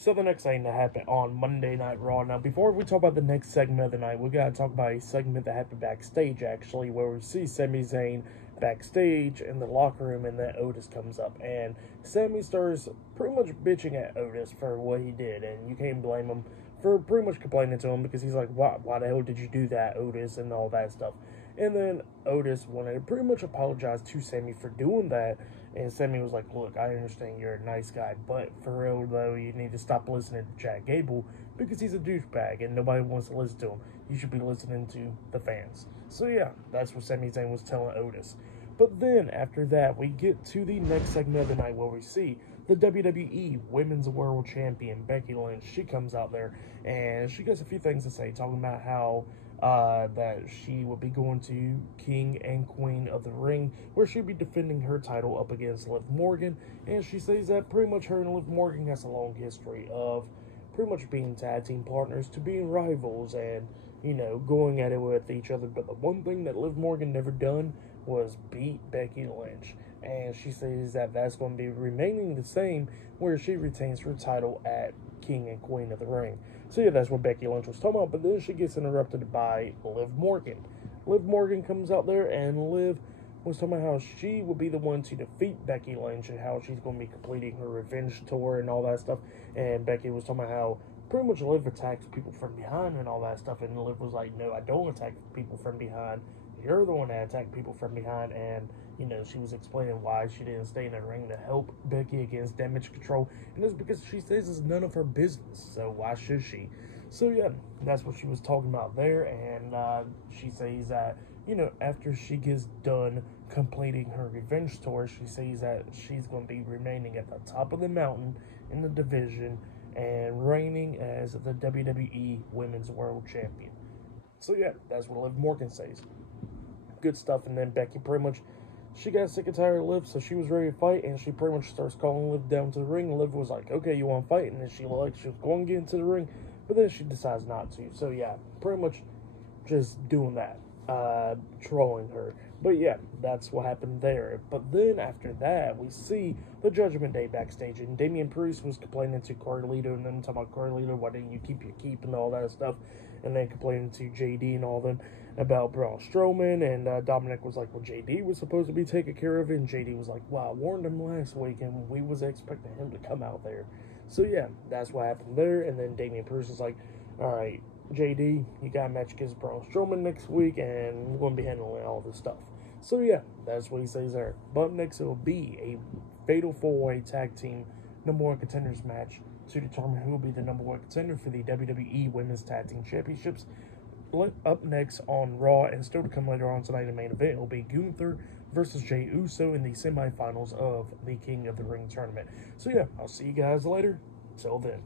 So the next thing that happened on Monday Night Raw. Now, before we talk about the next segment of the night, we gotta talk about a segment that happened backstage, actually, where we see Sami Zayn backstage in the locker room, and then Otis comes up, and Sami starts pretty much bitching at Otis for what he did, and you can't blame him for pretty much complaining to him, because he's like, why the hell did you do that, Otis, and all that stuff. And then Otis wanted to pretty much apologize to Sami for doing that. And Sami was like, look, I understand you're a nice guy, but for real, though, you need to stop listening to Chad Gable because he's a douchebag and nobody wants to listen to him. You should be listening to the fans. So, yeah, that's what Sami Zayn was telling Otis. But then, after that, we get to the next segment of the night where we see the WWE Women's World Champion, Becky Lynch. She comes out there and she has a few things to say, talking about how that she will be going to King and Queen of the Ring, where she'll be defending her title up against Liv Morgan. And she says that pretty much her and Liv Morgan has a long history of pretty much being tag team partners to being rivals and, you know, going at it with each other. But the one thing that Liv Morgan never done was beat Becky Lynch. And she says that that's going to be remaining the same, where she retains her title at King and Queen of the Ring. So yeah, that's what Becky Lynch was talking about, but then she gets interrupted by Liv Morgan. Liv Morgan comes out there, and Liv was talking about how she will be the one to defeat Becky Lynch and how she's going to be completing her revenge tour and all that stuff. And Becky was talking about how pretty much Liv attacks people from behind and all that stuff, and Liv was like, no, I don't attack people from behind. You're the one that attacked people from behind. And, you know, she was explaining why she didn't stay in the ring to help Becky against Damage Control. And it's because she says it's none of her business. So why should she? So, yeah, that's what she was talking about there. And she says that, you know, after she gets done completing her revenge tour, she says that she's going to be remaining at the top of the mountain in the division and reigning as the WWE Women's World Champion. So, yeah, that's what Liv Morgan says. Good stuff. And then Becky pretty much, she got sick and tired of Liv, so she was ready to fight, and she pretty much starts calling Liv down to the ring. Liv was like, okay, you want to fight? And then she was going to get into the ring, but then she decides not to. So yeah, pretty much just doing that, trolling her. But yeah, that's what happened there. But then after that, we see the Judgment Day backstage, and Damian Priest was complaining to Carlito, and then talking about Carlito, why didn't you keep your keep and all that stuff, and then complaining to JD and all them about Braun Strowman. And Dominic was like, well, JD was supposed to be taken care of it, and JD was like, wow, I warned him last week, and we was expecting him to come out there. So yeah, that's what happened there. And then Damian Priest was like, all right, JD, you got a match against Braun Strowman next week, and we're going to be handling all this stuff. So yeah, that's what he says there. But next, it will be a fatal four-way tag team number one contenders match to determine who will be the number one contender for the WWE Women's Tag Team Championships. Up next on Raw, and still to come later on tonight in the main event, it will be Gunther versus Jey Uso in the semifinals of the King of the Ring tournament. So yeah, I'll see you guys later. Till then.